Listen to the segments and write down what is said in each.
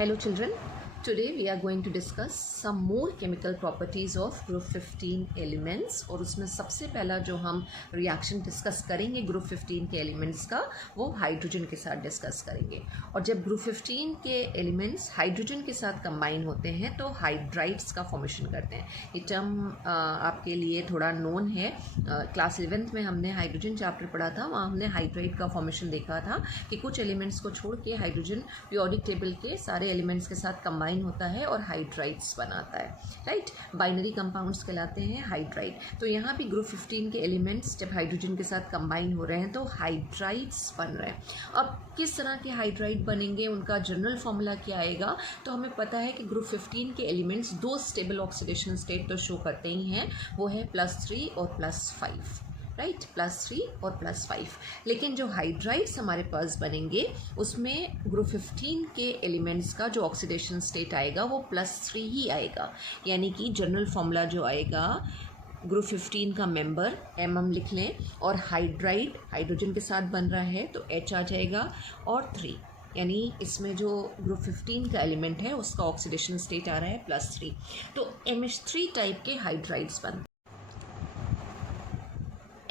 Hello children, today we are going to discuss some more chemical properties of group 15 elements और उसमें सबसे पहला जो हम रिएक्शन डिस्कस करेंगे ग्रुप 15 के एलिमेंट्स का वो हाइड्रोजन के साथ डिस्कस करेंगे। और जब ग्रुप 15 के एलिमेंट्स हाइड्रोजन के साथ कंबाइन होते हैं तो हाइड्राइड्स का फॉर्मेशन करते हैं। ये टर्म आपके लिए थोड़ा नोन है। क्लास 11th में हमने हाइड्रोजन चैप्टर पढ़ा था, वहाँ हमने हाइड्राइड का फॉर्मेशन देखा था कि कुछ एलिमेंट्स को छोड़ के हाइड्रोजन पीरियोडिक टेबल के सारे एलिमेंट्स के साथ कंबाइन होता है और हाइड्राइड्स बनाता है, राइट। बाइनरी कंपाउंड्स कहलाते हैं हाइड्राइड। तो यहाँ भी ग्रुप 15 के एलिमेंट्स जब हाइड्रोजन के साथ कंबाइन हो रहे हैं तो हाइड्राइड्स बन रहे हैं। अब किस तरह के हाइड्राइड बनेंगे, उनका जनरल फॉर्मूला क्या आएगा, तो हमें पता है कि ग्रुप 15 के एलिमेंट्स दो स्टेबल ऑक्सीडेशन स्टेट तो शो करते ही हैं, वो है +3 और +5, राइट, +3 और +5। लेकिन जो हाइड्राइड्स हमारे पास बनेंगे उसमें ग्रुप 15 के एलिमेंट्स का जो ऑक्सीडेशन स्टेट आएगा वो +3 ही आएगा। यानी कि जनरल फॉर्मूला जो आएगा ग्रुप 15 का मेंबर एम हम लिख लें और हाइड्राइड हाइड्रोजन के साथ बन रहा है तो H आ जाएगा और 3, यानी इसमें जो ग्रुप 15 का एलिमेंट है उसका ऑक्सीडेशन स्टेट आ रहा है +3। तो MH3 टाइप के हाइड्राइड्स बनते हैं।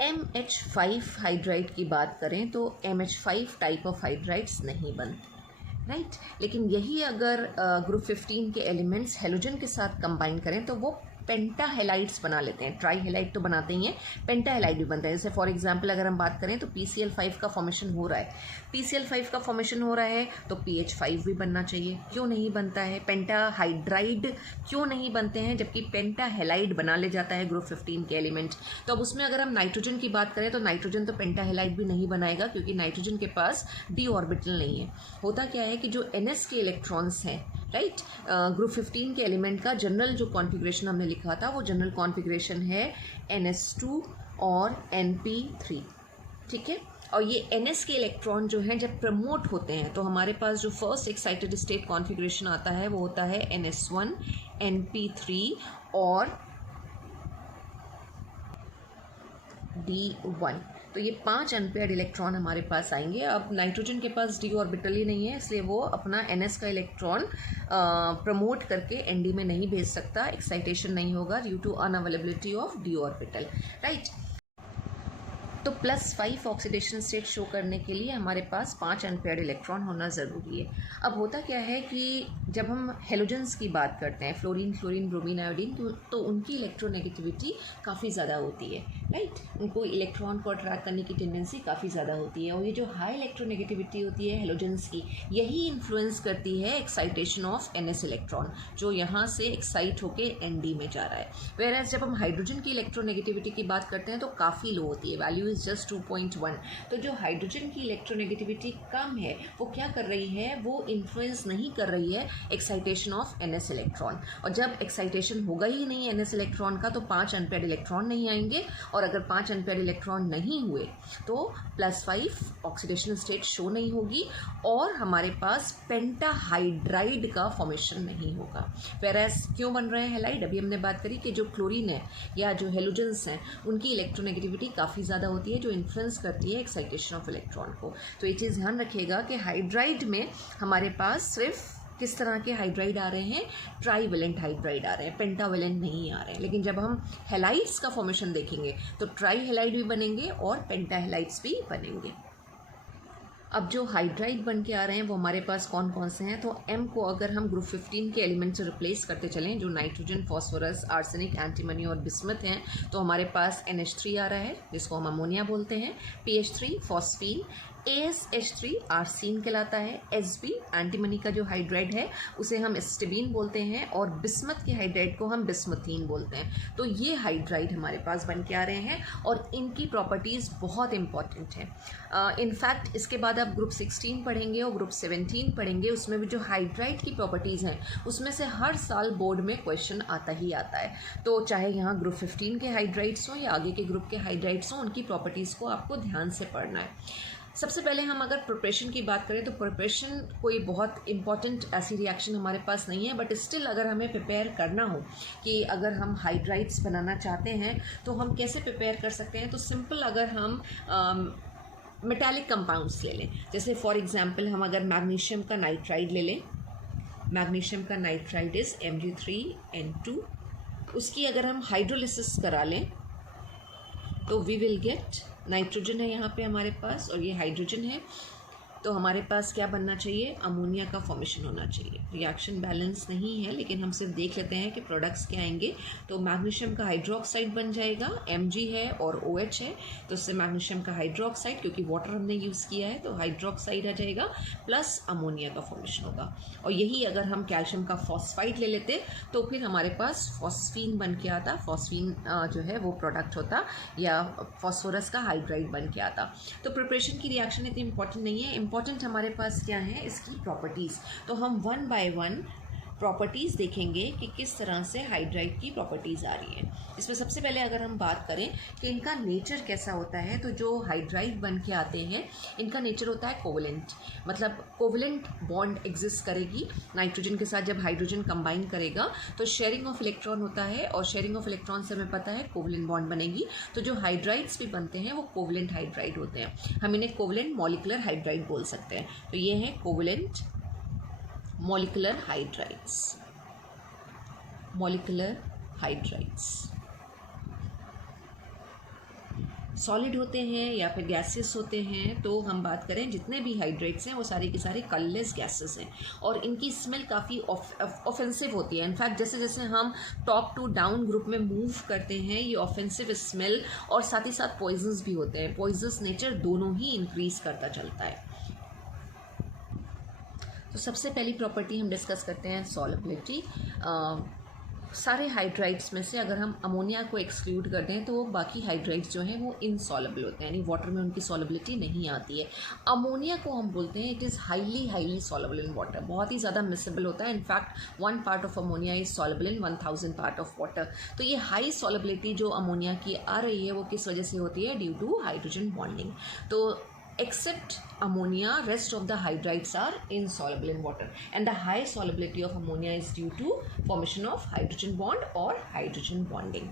MH5 हाइड्राइड की बात करें तो MH5 टाइप ऑफ हाइड्राइड्स नहीं बनते, राइट। लेकिन यही अगर ग्रुप 15 के एलिमेंट्स हेलोजन के साथ कंबाइन करें तो वो पेंटा हेलाइड्स बना लेते हैं। ट्राई हेलाइड तो बनाते ही हैं, पेंटा हेलाइड भी बनता है। जैसे फॉर एग्जांपल अगर हम बात करें तो PCl5 का फॉर्मेशन हो रहा है, PCl5 का फॉर्मेशन हो रहा है तो PH5 भी बनना चाहिए। क्यों नहीं बनता है? पेंटा हाइड्राइड क्यों नहीं बनते हैं जबकि पेंटा हेलाइड बना ले जाता है ग्रुप 15 के एलिमेंट। तो अब उसमें अगर हम नाइट्रोजन की बात करें तो नाइट्रोजन तो पेंटा हेलाइड भी नहीं बनाएगा क्योंकि नाइट्रोजन के पास d ऑर्बिटल नहीं है। होता क्या है कि जो NS के इलेक्ट्रॉन्स हैं, राइट, ग्रुप 15 के एलिमेंट का जनरल जो कॉन्फ़िगरेशन हमने लिखा था वो जनरल कॉन्फ़िगरेशन है NS2 और NP3, ठीक है। और ये NS के इलेक्ट्रॉन जो हैं जब प्रमोट होते हैं तो हमारे पास जो फर्स्ट एक्साइटेड स्टेट कॉन्फ़िगरेशन आता है वो होता है NS1 NP3 और D1। तो ये 5 अनपेयर्ड इलेक्ट्रॉन हमारे पास आएंगे। अब नाइट्रोजन के पास d ऑर्बिटल ही नहीं है, इसलिए वो अपना NS का इलेक्ट्रॉन प्रमोट करके ND में नहीं भेज सकता, एक्साइटेशन नहीं होगा due to unavailability of d orbital, right. तो +5 ऑक्सीडेशन स्टेट शो करने के लिए हमारे पास 5 अनपेयर्ड इलेक्ट्रॉन होना ज़रूरी है। अब होता क्या है कि जब हम हेलोजेंस की बात करते हैं, फ्लोरीन, क्लोरीन, ब्रोमीन, आयोडीन, तो उनकी इलेक्ट्रोनेगेटिविटी काफ़ी ज़्यादा होती है, राइट। उनको इलेक्ट्रॉन को अट्रैक्ट करने की टेंडेंसी काफ़ी ज़्यादा होती है और ये जो हाई इलेक्ट्रोनेगेटिविटी होती है हेलोजेंस की, यही इन्फ्लुएंस करती है एक्साइटेशन ऑफ NS इलेक्ट्रॉन जो यहाँ से एक्साइट होके ND में जा रहा है। वेयरएज जब हम हाइड्रोजन की इलेक्ट्रोनेगेटिविटी की बात करते हैं तो काफ़ी लो होती है, वैल्यू इज जस्ट 2.1। तो जो हाइड्रोजन की इलेक्ट्रोनेगेटिविटी कम है वो क्या कर रही है, वो इन्फ्लुएंस नहीं कर रही है एक्साइटेशन ऑफ NS इलेक्ट्रॉन। और जब एक्साइटेशन होगा ही नहीं NS इलेक्ट्रॉन का तो 5 अनपेयर्ड इलेक्ट्रॉन नहीं आएंगे, और अगर 5 अनपेयर्ड इलेक्ट्रॉन नहीं हुए तो +5 ऑक्सीडेशन स्टेट शो नहीं होगी और हमारे पास पेंटाहाइड्राइड का फॉर्मेशन नहीं होगा। वेयरएज क्यों बन रहे हैं हेलाइड, अभी हमने बात करी कि जो क्लोरीन है या जो हेलोजेंस हैं उनकी इलेक्ट्रोनेगेटिविटी काफ़ी ज़्यादा होती है जो इन्फ्लुएंस करती है एक्साइटेशन ऑफ इलेक्ट्रॉन को। तो ये चीज़ ध्यान रखिएगा कि हाइड्राइड में हमारे पास सिर्फ किस तरह के हाइड्राइड आ रहे हैं, ट्राईवेलेंट हाइड्राइड आ रहे हैं, पेंटावेलेंट नहीं आ रहे हैं। लेकिन जब हम हेलाइड्स का फॉर्मेशन देखेंगे तो ट्राई हेलाइड भी बनेंगे और पेंटाहेलाइड्स भी बनेंगे। अब जो हाइड्राइड बन के आ रहे हैं वो हमारे पास कौन कौन से हैं, तो M को अगर हम ग्रुप 15 के एलिमेंट से रिप्लेस करते चलें, जो नाइट्रोजन, फॉस्फोरस, आर्सेनिक, एंटीमनी और बिस्मथ हैं, तो हमारे पास NH3 आ रहा है जिसको हम अमोनिया बोलते हैं, PH3 फॉस्फीन, ASH3 आर्सीन कहलाता है, Sb एंटीमनी का जो हाइड्राइड है उसे हम एस्टिबीन बोलते हैं और बिस्मथ के हाइड्राइड को हम बिस्मथीन बोलते हैं। तो ये हाइड्राइड हमारे पास बन के आ रहे हैं और इनकी प्रॉपर्टीज़ बहुत इंपॉर्टेंट हैं। इनफैक्ट इसके बाद आप ग्रुप 16 पढ़ेंगे और ग्रुप 17 पढ़ेंगे, उसमें भी जो हाइड्राइड की प्रॉपर्टीज़ हैं उसमें से हर साल बोर्ड में क्वेश्चन आता ही आता है। तो चाहे यहाँ ग्रुप 15 के हाइड्राइड्स हों या आगे के ग्रुप के हाइड्राइड्स हों, उनकी प्रॉपर्टीज़ को आपको ध्यान से पढ़ना है। सबसे पहले हम अगर प्रिपरेशन की बात करें तो प्रिपरेशन कोई बहुत इंपॉर्टेंट ऐसी रिएक्शन हमारे पास नहीं है, बट स्टिल अगर हमें प्रिपेयर करना हो कि अगर हम हाइड्राइड्स बनाना चाहते हैं तो हम कैसे प्रिपेयर कर सकते हैं, तो सिंपल अगर हम मेटालिक कंपाउंड्स ले लें, जैसे फॉर एग्जांपल हम अगर मैग्नीशियम का नाइट्राइड ले लें मैग्नीशियम का नाइट्राइड इज़ Mg3N2। उसकी अगर हम हाइड्रोलिसिस करा लें तो वी विल गेट, नाइट्रोजन है यहाँ पे हमारे पास और ये हाइड्रोजन है, तो हमारे पास क्या बनना चाहिए, अमोनिया का फॉर्मेशन होना चाहिए। रिएक्शन बैलेंस नहीं है लेकिन हम सिर्फ देख लेते हैं कि प्रोडक्ट्स क्या आएंगे। तो मैग्नीशियम का हाइड्रोक्साइड बन जाएगा, Mg है और OH है, तो इससे मैग्नीशियम का हाइड्रोक्साइड, क्योंकि वाटर हमने यूज़ किया है तो हाइड्रोक्साइड आ जाएगा, प्लस अमोनिया का फॉर्मेशन होगा। और यही अगर हम कैल्शियम का फॉस्फाइड ले लेते तो फिर हमारे पास फॉस्फीन बन के आता, फॉस्फीन जो है वो प्रोडक्ट होता, या फॉस्फोरस का हाइड्राइड बन के आता। तो प्रिपरेशन की रिएक्शन इतनी इंपॉर्टेंट नहीं है, इंपॉर्टेंट हमारे पास क्या है, इसकी प्रॉपर्टीज़। तो हम वन बाय वन प्रॉपर्टीज़ देखेंगे कि किस तरह से हाइड्राइड की प्रॉपर्टीज़ आ रही है। इसमें सबसे पहले अगर हम बात करें कि इनका नेचर कैसा होता है, तो जो हाइड्राइड बन के आते हैं इनका नेचर होता है कोवलेंट, मतलब कोवलेंट बॉन्ड एग्जिस्ट करेगी नाइट्रोजन के साथ। जब हाइड्रोजन कंबाइन करेगा तो शेयरिंग ऑफ इलेक्ट्रॉन होता है, और शेयरिंग ऑफ इलेक्ट्रॉन से हमें पता है कोवलेंट बॉन्ड बनेगी। तो जो हाइड्राइड्स भी बनते हैं वो कोवलेंट हाइड्राइड होते हैं, हम इन्हें कोवलेंट मॉलिकुलर हाइड्राइड बोल सकते हैं। तो ये है covalent molecular hydrides, molecular hydrides solid होते हैं या फिर गैसेस होते हैं। तो हम बात करें जितने भी हाइड्रेट्स हैं वो सारे के सारे कलरलेस गैसेस हैं, और इनकी स्मेल काफ़ी ऑफेंसिव होती है। इनफैक्ट जैसे जैसे हम टॉप टू डाउन ग्रुप में मूव करते हैं ये ऑफेंसिव स्मेल और साथ ही साथ पॉइजन्स भी होते हैं, पॉइजनस नेचर दोनों ही इंक्रीज करता चलता है। तो सबसे पहली प्रॉपर्टी हम डिस्कस करते हैं सॉलिबिलिटी। सारे हाइड्राइड्स में से अगर हम अमोनिया को एक्सक्लूड कर दें तो वो बाकी हाइड्राइड्स जो हैं वो इनसॉलेबल होते हैं, यानी वाटर में उनकी सॉलिबिलिटी नहीं आती है। अमोनिया को हम बोलते हैं it is highly soluble in water, बहुत ही ज़्यादा मिसेबल होता है। In fact 1 part of ammonia is soluble in 1000 part of water. तो ये हाई सॉलेबिलिटी जो अमोनिया की आ रही है वो किस वजह से होती है, ड्यू टू हाइड्रोजन बॉन्डिंग। तो except ammonia, rest of the hydrides are insoluble in water, and the high solubility of ammonia is due to formation of hydrogen bond or hydrogen bonding.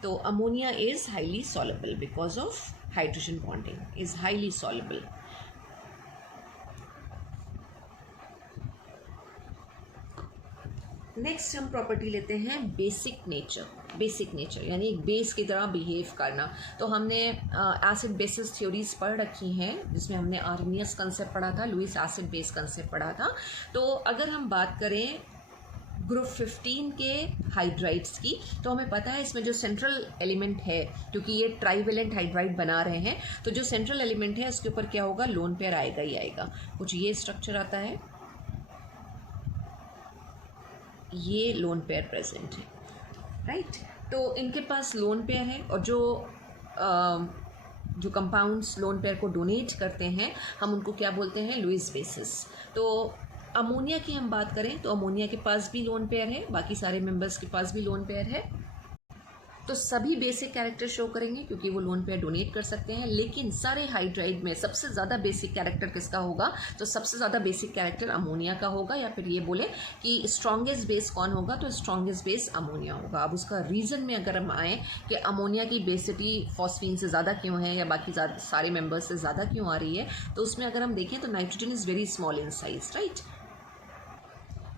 So ammonia is highly soluble because of hydrogen bonding, is highly soluble. Next हम property लेते हैं basic nature. Basic nature यानी एक base की तरह behave करना। तो हमने एसिड बेसिस थ्योरीज पढ़ रखी हैं, जिसमें हमने आर्नियस कंसेप्ट पढ़ा था, लुईस एसिड बेस कंसेप्ट पढ़ा था। तो अगर हम बात करें ग्रुप 15 के हाइड्राइड्स की, तो हमें पता है इसमें जो सेंट्रल एलिमेंट है, क्योंकि ये ट्राइवेलेंट हाइड्राइड बना रहे हैं, तो जो सेंट्रल एलिमेंट है उसके ऊपर क्या होगा, लोन पेयर आएगा ही आएगा। कुछ ये स्ट्रक्चर आता है, ये लोन पेयर प्रेजेंट है, राइट। तो इनके पास लोन पेयर है, और जो कंपाउंड्स लोन पेयर को डोनेट करते हैं हम उनको क्या बोलते हैं, लुईस बेसिस। तो अमोनिया की हम बात करें तो अमोनिया के पास भी लोन पेयर है, बाकी सारे मेंबर्स के पास भी लोन पेयर है। तो सभी बेसिक कैरेक्टर शो करेंगे क्योंकि वो लोन पेयर डोनेट कर सकते हैं। लेकिन सारे हाइड्राइड में सबसे ज़्यादा बेसिक कैरेक्टर किसका होगा, तो सबसे ज़्यादा बेसिक कैरेक्टर अमोनिया का होगा, या फिर ये बोले कि स्ट्रॉन्गेस्ट बेस कौन होगा, तो स्ट्रॉन्गेस्ट बेस अमोनिया होगा। अब उसका रीज़न में अगर हम आए कि अमोनिया की बेसिटी फॉस्फीन से ज़्यादा क्यों है या बाकी सारे मेम्बर्स से ज़्यादा क्यों आ रही है, तो उसमें अगर हम देखें तो nitrogen is very small in size, right.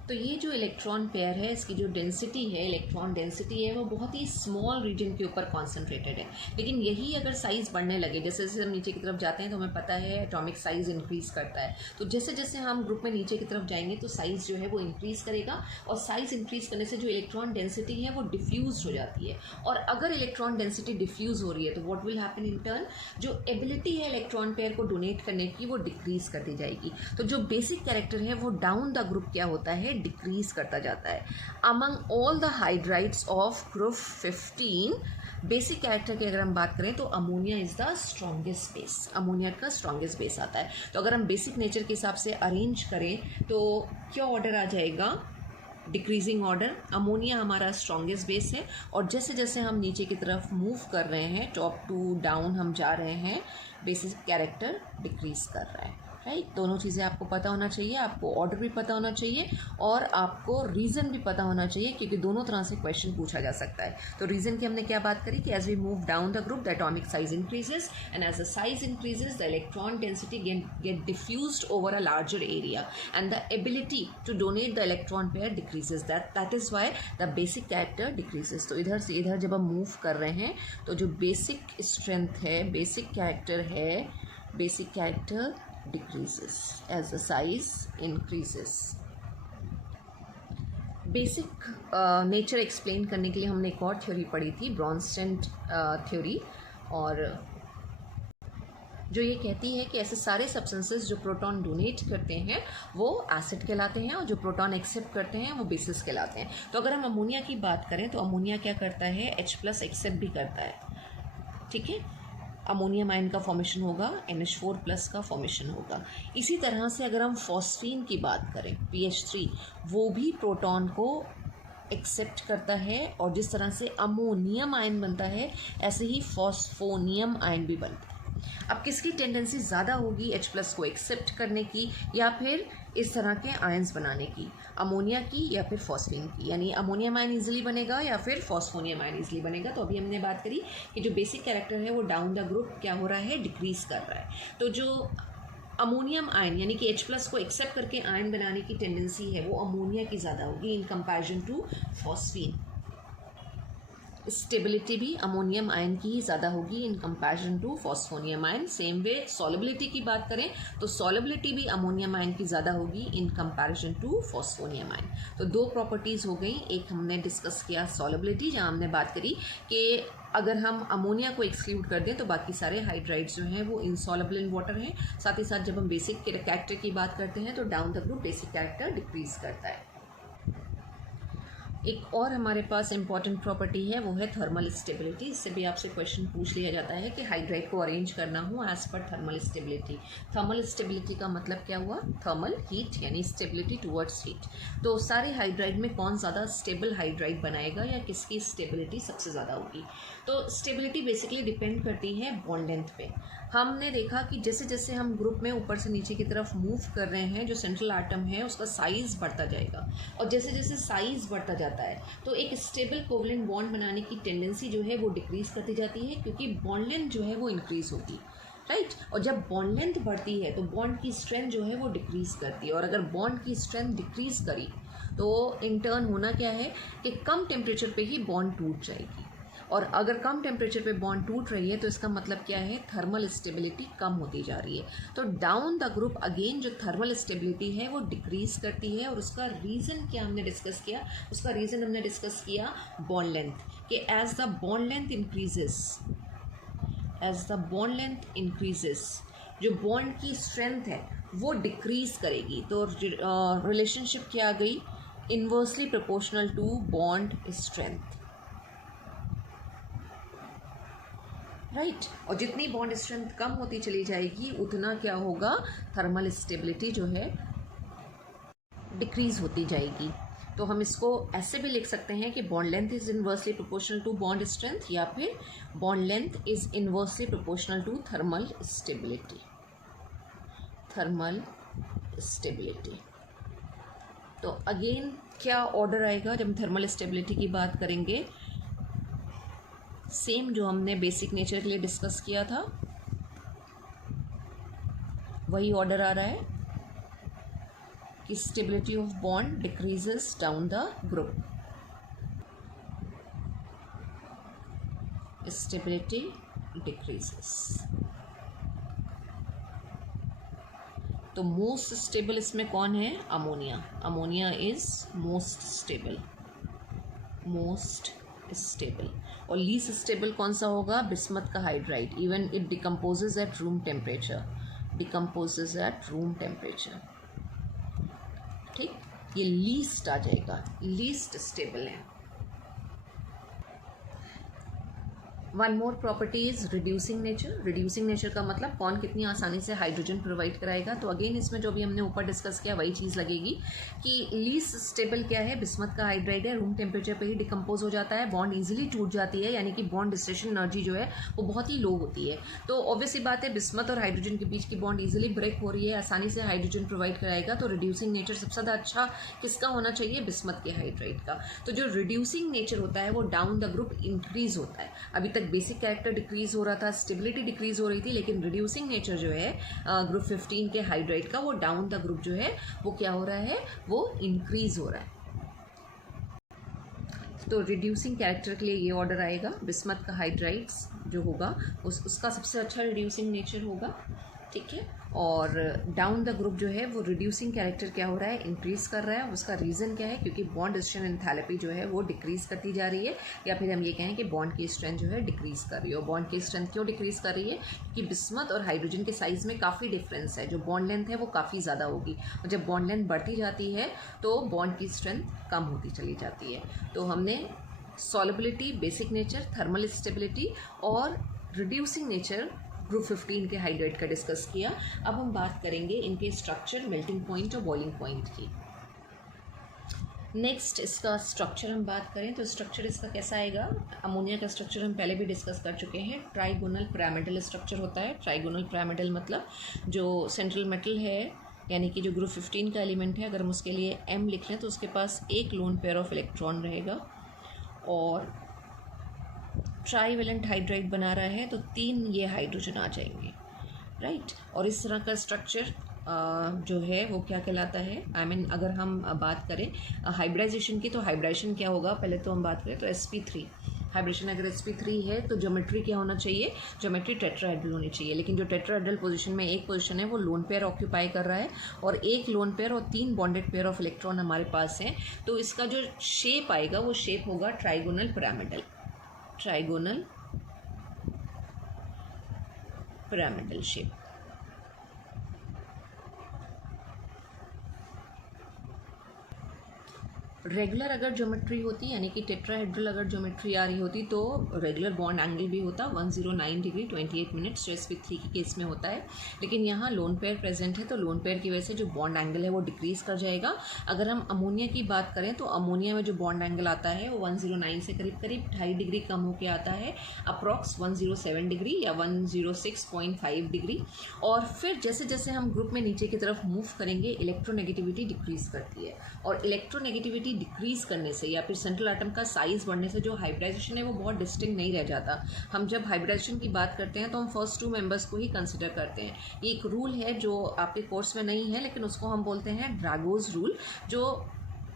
तो ये जो इलेक्ट्रॉन पेयर है इसकी जो डेंसिटी है, इलेक्ट्रॉन डेंसिटी है, वो बहुत ही स्मॉल रीजन के ऊपर कॉन्सेंट्रेटेड है। लेकिन यही अगर साइज़ बढ़ने लगे, जैसे जैसे हम नीचे की तरफ जाते हैं तो हमें पता है एटॉमिक साइज़ इंक्रीज़ करता है। तो जैसे जैसे हम ग्रुप में नीचे की तरफ जाएंगे तो साइज़ जो है वो इंक्रीज़ करेगा, और साइज़ इंक्रीज़ करने से जो इलेक्ट्रॉन डेंसिटी है वो डिफ्यूज़ हो जाती है। और अगर इलेक्ट्रॉन डेंसिटी डिफ्यूज़ हो रही है तो what will happen in turn, जो एबिलिटी है इलेक्ट्रॉन पेयर को डोनेट करने की वो डिक्रीज़ कर दी जाएगी। तो जो बेसिक कैरेक्टर है वो डाउन द ग्रुप क्या होता है, डिक्रीज करता जाता है। Among all the hydrides of group 15 basic character की अगर हम बात करें तो ammonia is the strongest base, ammonia का स्ट्रॉन्गेस्ट बेस आता है। तो अगर हम बेसिक नेचर के हिसाब से अरेंज करें तो क्या ऑर्डर आ जाएगा, डिक्रीजिंग ऑर्डर। अमोनिया हमारा स्ट्रॉन्गेस्ट बेस है, और जैसे जैसे हम नीचे की तरफ मूव कर रहे हैं, टॉप टू डाउन हम जा रहे हैं, बेसिक कैरेक्टर डिक्रीज कर रहा है। राइट। दोनों चीज़ें आपको पता होना चाहिए, आपको ऑर्डर भी पता होना चाहिए और आपको रीज़न भी पता होना चाहिए, क्योंकि दोनों तरह से क्वेश्चन पूछा जा सकता है। तो रीज़न की हमने क्या बात करी कि as we move down the group the atomic size increases and as the size increases the electron density get diffused over a larger area and the ability to donate the electron pair decreases, that is why the basic character decreases. तो इधर से इधर जब हम move कर रहे हैं तो जो बेसिक स्ट्रेंथ है, बेसिक कैरेक्टर है, basic character decreases as the size increases। Basic nature explain करने के लिए हमने एक और थ्योरी पढ़ी थी, ब्रॉन्स्टन थ्योरी, और जो ये कहती है कि ऐसे सारे सब्सटेंसेस जो प्रोटॉन डोनेट करते हैं वो एसिड कहलाते हैं और जो प्रोटॉन एक्सेप्ट करते हैं वो बेसिस कहलाते हैं। तो अगर हम अमोनिया की बात करें तो अमोनिया क्या करता है, H+ एक्सेप्ट भी करता है, ठीक है। अमोनियम आयन का फॉर्मेशन होगा, NH4+ का फॉर्मेशन होगा। इसी तरह से अगर हम फॉस्फीन की बात करें, PH3, वो भी प्रोटॉन को एक्सेप्ट करता है, और जिस तरह से अमोनियम आयन बनता है ऐसे ही फॉस्फोनियम आयन भी बनता है। अब किसकी टेंडेंसी ज़्यादा होगी H+ को एक्सेप्ट करने की या फिर इस तरह के आयंस बनाने की, अमोनिया की या फिर फॉस्फीन की, यानी अमोनियम आयन इजीली बनेगा या फिर फॉस्फोनियम आयन इजीली बनेगा। तो अभी हमने बात करी कि जो बेसिक कैरेक्टर है वो डाउन द ग्रुप क्या हो रहा है, डिक्रीज कर रहा है। तो जो अमोनियम आयन यानी कि H+ को एक्सेप्ट करके आयन बनाने की टेंडेंसी है वो अमोनिया की ज़्यादा होगी in comparison to phosphine. Stability भी अमोनियम आयन की ही ज़्यादा होगी in comparison to phosphonium ion. Same way solubility की बात करें तो सॉलिबिलिटी भी अमोनियम आयन की ज़्यादा होगी in comparison to phosphonium ion. तो दो प्रॉपर्टीज़ हो गई, एक हमने डिस्कस किया सॉलिबिलिटी, जहाँ हमने बात करी कि अगर हम अमोनिया को एक्सक्लूड कर दें तो बाकी सारे हाइड्राइड्स जो हैं वो इनसॉल्युबल इन वाटर हैं। साथ ही साथ जब हम बेसिक कैरेक्टर की बात करते हैं तो down the group basic character decrease करता है। एक और हमारे पास इंपॉर्टेंट प्रॉपर्टी है वो है थर्मल स्टेबिलिटी। इससे भी आपसे क्वेश्चन पूछ लिया जाता है कि हाइड्राइड को अरेंज करना हो as per thermal stability. Thermal stability का मतलब क्या हुआ, थर्मल हीट यानी स्टेबिलिटी टुवर्ड्स हीट। तो सारे हाइड्राइड में कौन ज़्यादा स्टेबल हाइड्राइड बनाएगा या किसकी स्टेबिलिटी सबसे ज़्यादा होगी। तो स्टेबिलिटी बेसिकली डिपेंड करती है बॉन्ड लेंथ पे। हमने देखा कि जैसे जैसे हम ग्रुप में ऊपर से नीचे की तरफ मूव कर रहे हैं जो सेंट्रल एटम है उसका साइज़ बढ़ता जाएगा, और जैसे जैसे साइज़ बढ़ता जाता है तो एक स्टेबल कोवलेंट बॉन्ड बनाने की टेंडेंसी जो है वो डिक्रीज़ करती जाती है, क्योंकि बॉन्ड लेंथ जो है वो इंक्रीज़ होगी, राइट। और जब बॉन्ड लेंथ बढ़ती है तो बॉन्ड की स्ट्रेंथ जो है वो डिक्रीज़ करती है, और अगर बॉन्ड की स्ट्रेंथ डिक्रीज़ करी तो इन टर्न होना क्या है कि कम टेम्परेचर पे ही बॉन्ड टूट जाएगी, और अगर कम टेम्परेचर पे बॉन्ड टूट रही है तो इसका मतलब क्या है, थर्मल स्टेबिलिटी कम होती जा रही है। तो डाउन द ग्रुप अगेन जो थर्मल स्टेबिलिटी है वो डिक्रीज करती है, और उसका रीज़न क्या हमने डिस्कस किया, उसका रीज़न हमने डिस्कस किया बॉन्ड लेंथ, कि as the bond length increases जो बॉन्ड की स्ट्रेंथ है वो डिक्रीज करेगी। तो रिलेशनशिप क्या आ गई, inversely proportional to bond strength, right. और जितनी बॉन्ड स्ट्रेंथ कम होती चली जाएगी उतना क्या होगा, थर्मल स्टेबिलिटी जो है डिक्रीज होती जाएगी। तो हम इसको ऐसे भी लिख सकते हैं कि bond length is inversely proportional to bond strength, या फिर bond length is inversely proportional to thermal stability. तो अगेन क्या ऑर्डर आएगा जब हम थर्मल स्टेबिलिटी की बात करेंगे, सेम जो हमने बेसिक नेचर के लिए डिस्कस किया था वही ऑर्डर आ रहा है कि stability of bond decreases down the group, stability decreases. तो मोस्ट स्टेबल इसमें कौन है, ammonia. Ammonia is most stable. और लीस्ट स्टेबल कौन सा होगा, बिस्मथ का hydride, even it decomposes at room temperature, ठीक। ये लीस्ट आ जाएगा, लीस्ट स्टेबल है। One more property is reducing nature. Reducing nature का मतलब कौन कितनी आसानी से हाइड्रोजन प्रोवाइड कराएगा। तो अगेन इसमें जो भी हमने ऊपर डिस्कस किया वही चीज़ लगेगी कि लीस्ट स्टेबल क्या है, बिस्मथ का हाइड्राइड है, रूम टेम्परेचर पे ही डिकम्पोज हो जाता है, बॉन्ड इजीली टूट जाती है, यानी कि बॉन्ड डिस्ट्रेशन एनर्जी जो है वो बहुत ही लो होती है। तो ऑब्वियसली बात है बिस्मथ और हाइड्रोजन के बीच की बॉन्ड इजीली ब्रेक हो रही है, आसानी से हाइड्रोजन प्रोवाइड कराएगा। तो रिड्यूसिंग नेचर सबसे ज़्यादा अच्छा किसका होना चाहिए, बिस्मथ के हाइड्राइड का। तो जो रिड्यूसिंग नेचर होता है वो डाउन द ग्रुप इंक्रीज होता है। अभी तक बेसिक कैरेक्टर डिक्रीज हो रहा था, स्टेबिलिटी डिक्रीज हो रही थी, लेकिन रिड्यूसिंग नेचर जो है ग्रुप 15 के हाइड्राइड का वो डाउन द ग्रुप जो है वो क्या हो रहा है, वो इंक्रीज हो रहा है। तो रिड्यूसिंग कैरेक्टर के लिए ये ऑर्डर आएगा, बिस्मथ का हाइड्राइड्स जो होगा उसका सबसे अच्छा रिड्यूसिंग नेचर होगा, ठीक है। और डाउन द ग्रुप जो है वो रिड्यूसिंग कैरेक्टर क्या हो रहा है, इंक्रीज कर रहा है। उसका रीज़न क्या है, क्योंकि बॉन्ड डिस्ट्रेशन एंथैल्पी जो है वो डिक्रीज करती जा रही है, या फिर हम ये कहें कि बॉन्ड की स्ट्रेंथ जो है डिक्रीज कर रही है। और बॉन्ड की स्ट्रेंथ क्यों डिक्रीज कर रही है, क्योंकि बिस्मथ और हाइड्रोजन के साइज़ में काफ़ी डिफरेंस है, जो बॉन्ड लेंथ है वो काफ़ी ज़्यादा होगी, और जब बॉन्ड लेंथ बढ़ती जाती है तो बॉन्ड की स्ट्रेंथ कम होती चली जाती है। तो हमने solubility, basic nature, thermal stability और रिड्यूसिंग नेचर ग्रुप 15 के हाइड्राइड का डिस्कस किया। अब हम बात करेंगे इनके स्ट्रक्चर, मेल्टिंग पॉइंट और बॉइलिंग पॉइंट की। नेक्स्ट इसका स्ट्रक्चर हम बात करें तो स्ट्रक्चर इसका कैसा आएगा। अमोनिया का स्ट्रक्चर हम पहले भी डिस्कस कर चुके हैं, ट्राइगोनल पिरामिडल स्ट्रक्चर होता है। ट्राइगोनल पिरामिडल मतलब जो सेंट्रल मेटल है, यानी कि जो ग्रुप 15 का एलिमेंट है, अगर हम उसके लिए M लिख लें तो उसके पास एक लोन पेयर ऑफ इलेक्ट्रॉन रहेगा, और ट्राईवेलेंट हाइड्राइड बना रहा है तो 3 ये हाइड्रोजन आ जाएंगे, राइट। और इस तरह का स्ट्रक्चर जो है वो क्या कहलाता है, आई मीन अगर हम बात करें हाइब्रिडाइजेशन की, तो हाइब्रिडाइजेशन क्या होगा, पहले तो हम बात करें तो sp3 हाइब्रिडेशन। अगर sp3 है तो ज्योमेट्री क्या होना चाहिए, ज्योमेट्री टेट्राहेड्रल होनी चाहिए। लेकिन जो टेट्राहेड्रल पोजीशन में एक पोजीशन है वो लोन पेयर ऑक्यूपाई कर रहा है, और एक लोन पेयर और 3 बॉन्डेड पेयर ऑफ इलेक्ट्रॉन हमारे पास हैं। तो इसका जो शेप आएगा वो शेप होगा trigonal pyramidal, trigonal pyramidal shape. Regular अगर ज्योमेट्री होती, यानी कि टेट्राहेड्रल अगर ज्योमेट्री आ रही होती, तो रेगुलर बॉन्ड एंगल भी होता 109 डिग्री 28 मिनट्स, जो sp3 के केस में होता है। लेकिन यहाँ लोन पेयर प्रेजेंट है, तो लोन पेयर की वजह से जो बॉन्ड एंगल है वो डिक्रीज कर जाएगा। अगर हम अमोनिया की बात करें तो अमोनिया में जो बॉन्ड एंगल आता है वो 109 से करीब करीब 2.5 डिग्री कम होकर आता है, अप्रॉक्स 107 डिग्री या 106.5 डिग्री। और फिर जैसे जैसे हम ग्रुप में नीचे की तरफ मूव करेंगे, इलेक्ट्रोनेगेटिविटी डिक्रीज करती है, और इलेक्ट्रोनेगेटिविटी डिक्रीज करने से या फिर सेंट्रल एटम का साइज बढ़ने से जो हाइब्रिडाइजेशन है वो बहुत डिस्टिंक्ट नहीं रह जाता। हम जब हाइब्रिडाइजेशन की बात करते हैं तो हम फर्स्ट 2 मेंबर्स को ही कंसिडर करते हैं। ये एक रूल है जो आपके कोर्स में नहीं है, लेकिन उसको हम बोलते हैं ड्रैगोज रूल, जो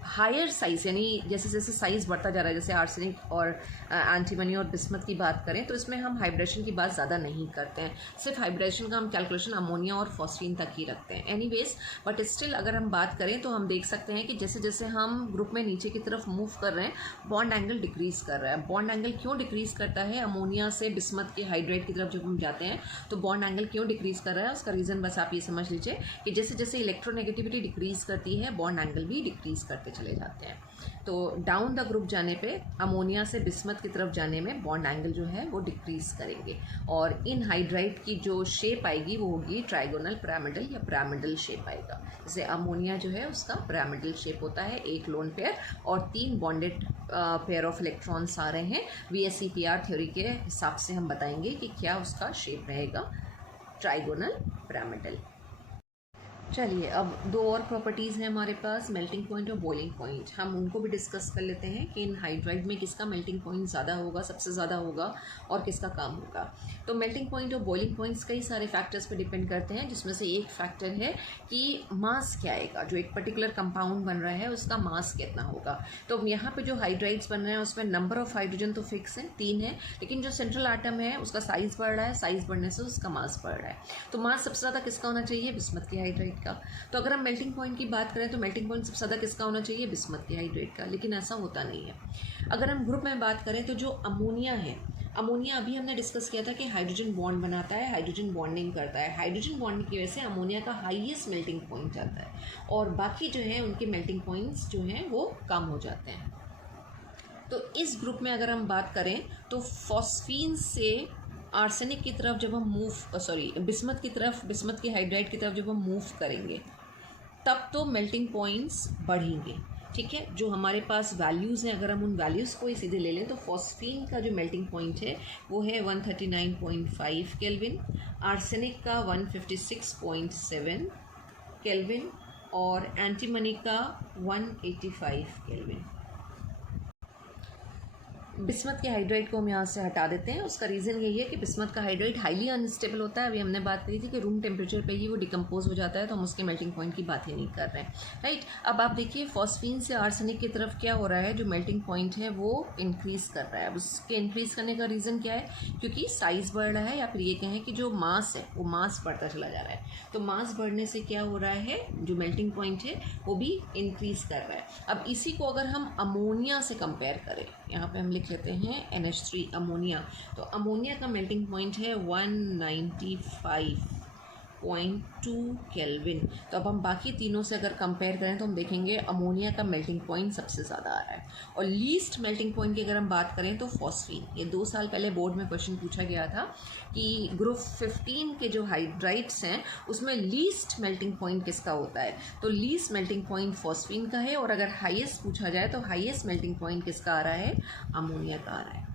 हायर साइज़, यानी जैसे जैसे साइज़ बढ़ता जा रहा है, जैसे आर्सेनिक और एंटीमनी और बिस्मथ की बात करें तो इसमें हम हाइब्रिडेशन की बात ज़्यादा नहीं करते हैं, सिर्फ हाइब्रिडेशन का हम कैलकुलेशन अमोनिया और फॉस्फीन तक ही रखते हैं। एनीवेज बट स्टिल अगर हम बात करें तो हम देख सकते हैं कि जैसे जैसे हम ग्रुप में नीचे की तरफ मूव कर रहे हैं बॉन्ड एंगल डिक्रीज कर रहा है। बॉन्ड एंगल क्यों डिक्रीज करता है, अमोनिया से बिस्मथ के हाइड्राइड की तरफ जब हम जाते हैं तो बॉन्ड एंगल क्यों डिक्रीज कर रहा है, उसका रीज़न बस आप ये समझ लीजिए कि जैसे जैसे इलेक्ट्रोनेगेटिविटी डिक्रीज करती है बॉन्ड एंगल भी डिक्रीज करते चले जाते हैं। तो डाउन द ग्रुप जाने पे अमोनिया से बिस्मथ की तरफ जाने में बॉन्ड एंगल जो है वो डिक्रीज करेंगे, और इन हाइड्राइड की जो शेप आएगी वो होगी ट्राइगोनल पिरामिडल या पिरामिडल शेप आएगा। जैसे अमोनिया जो है उसका पिरामिडल शेप होता है, एक लोन पेयर और 3 बॉन्डेड पेयर ऑफ इलेक्ट्रॉन्स आ रहे हैं। VSEPR थ्योरी के हिसाब से हम बताएंगे कि क्या उसका शेप रहेगा ट्राइगोनल पिरामिडल। चलिए अब 2 और प्रॉपर्टीज़ हैं हमारे पास, मेल्टिंग पॉइंट और बॉइलिंग पॉइंट। हम उनको भी डिस्कस कर लेते हैं कि इन हाइड्राइड में किसका मेल्टिंग पॉइंट ज़्यादा होगा, सबसे ज़्यादा होगा, और किसका कम होगा। तो मेल्टिंग पॉइंट और बॉइलिंग पॉइंट्स कई सारे फैक्टर्स पे डिपेंड करते हैं, जिसमें से एक फैक्टर है कि मास क्या आएगा, जो एक पर्टिकुलर कंपाउंड बन रहा है उसका मास कितना होगा। तो यहाँ पे जो हाइड्राइड्स बन रहे हैं उसमें नंबर ऑफ हाइड्रोजन तो फिक्स है, 3 है, लेकिन जो सेंट्रल आटम है उसका साइज़ बढ़ रहा है, साइज़ बढ़ने से उसका मास बढ़ रहा है। तो मास सबसे ज़्यादा किसका होना चाहिए, बिस्मथ के हाइड्राइड का। तो अगर हम मेल्टिंग पॉइंट की बात करें तो मेल्टिंग पॉइंट सबसे ज़्यादा किसका होना चाहिए, बिस्मथ के हाइड्राइड का, लेकिन ऐसा होता नहीं है। अगर हम ग्रुप में बात करें तो जो अमोनिया है, अमोनिया अभी हमने डिस्कस किया था कि हाइड्रोजन बॉन्ड बनाता है, हाइड्रोजन बॉन्डिंग करता है। हाइड्रोजन बॉन्डिंग की वजह से अमोनिया का हाईएस्ट मेल्टिंग पॉइंट जाता है, और बाकी जो है उनके मेल्टिंग पॉइंट्स जो हैं वो कम हो जाते हैं। तो इस ग्रुप में अगर हम बात करें तो फॉस्फीन से आर्सेनिक की तरफ जब हम बिस्मथ के हाइड्राइड की तरफ जब हम मूव करेंगे तब तो मेल्टिंग पॉइंट्स बढ़ेंगे। ठीक है, जो हमारे पास वैल्यूज़ हैं अगर हम उन वैल्यूज़ को ही सीधे ले लें तो फॉस्फीन का जो मेल्टिंग पॉइंट है वो है 139.5 केल्विन, आर्सेनिक का 156.7 केल्विन और एंटीमनी का 185 केल्विन। बिस्मथ के हाइड्राइड को हम यहाँ से हटा देते हैं। उसका रीज़न यही है कि बिस्मथ का हाइड्राइड हाईली अनस्टेबल होता है। अभी हमने बात करी थी कि रूम टेम्परेचर पे ही वो डिकम्पोज हो जाता है, तो हम उसके मेल्टिंग पॉइंट की बात ही नहीं कर रहे हैं, राइट। अब आप देखिए फॉस्फीन से आर्सेनिक की तरफ क्या हो रहा है, जो मेल्टिंग पॉइंट है वो इंक्रीज़ कर रहा है। अब उसके इंक्रीज़ करने का रीज़न क्या है, क्योंकि साइज़ बढ़ रहा है या फिर ये कहें कि जो मास है वो मास बढ़ता चला जा रहा है। तो मास बढ़ने से क्या हो रहा है, जो मेल्टिंग पॉइंट है वो भी इंक्रीज़ कर रहा है। अब इसी को अगर हम अमोनिया से कंपेयर करें, यहाँ पे हम लिख लेते हैं NH3 अमोनिया, तो अमोनिया का मेल्टिंग पॉइंट है 195.2 केल्विन। तो अब हम बाकी तीनों से अगर कंपेयर करें तो हम देखेंगे अमोनिया का मेल्टिंग पॉइंट सबसे ज़्यादा आ रहा है। और लीस्ट मेल्टिंग पॉइंट की अगर हम बात करें तो फॉस्फीन, ये 2 साल पहले बोर्ड में क्वेश्चन पूछा गया था कि ग्रुप 15 के जो हाइड्राइड्स हैं उसमें लीस्ट मेल्टिंग पॉइंट किसका होता है, तो लीस्ट मेल्टिंग पॉइंट फॉस्फीन का है। और अगर हाईएस्ट पूछा जाए तो हाईएस्ट मेल्टिंग पॉइंट किसका आ रहा है, अमोनिया का आ रहा है।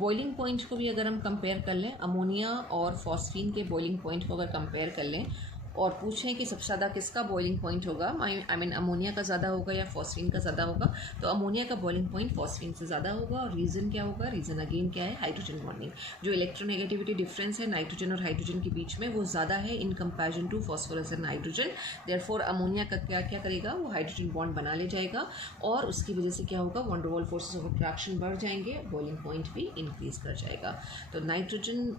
बॉइलिंग पॉइंट को भी अगर हम कंपेयर कर लें, अमोनिया और फॉस्फीन के बॉइलिंग पॉइंट को अगर कंपेयर कर लें और पूछें कि सबसे ज़्यादा किसका बॉइलिंग पॉइंट होगा, आई मीन अमोनिया का ज़्यादा होगा या फॉस्फीन का ज़्यादा होगा, तो अमोनिया का बॉइलिंग पॉइंट फॉस्फीन से ज़्यादा होगा। और रीज़न क्या होगा, रीज़न अगेन क्या है, हाइड्रोजन बॉन्डिंग। जो इलेक्ट्रोनेगेटिविटी डिफरेंस है नाइट्रोजन और हाइड्रोजन के बीच में वो ज़्यादा है in comparison to phosphorus and hydrogen. Therefore ammonia का क्या क्या करेगा, वो हाइड्रोजन बॉन्ड बना ले जाएगा और उसकी वजह से क्या होगा, van der Waals forces of attraction बढ़ जाएंगे, बॉइलिंग पॉइंट भी इंक्रीज़ कर जाएगा। तो नाइट्रोजन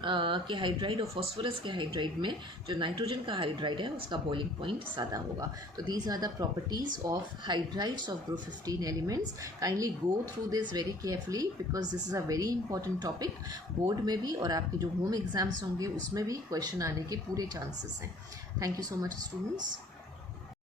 के हाइड्राइड और फॉस्फोरस के हाइड्राइड में जो नाइट्रोजन का हाइड्राइड है उसका बॉइलिंग पॉइंट ज़्यादा होगा। तो these are the properties of hydrides of group 15 elements. Kindly go through this very carefully because this is a very important topic. Board में भी और आपके जो होम एग्जाम्स होंगे उसमें भी क्वेश्चन आने के पूरे चांसेस हैं। Thank you so much students.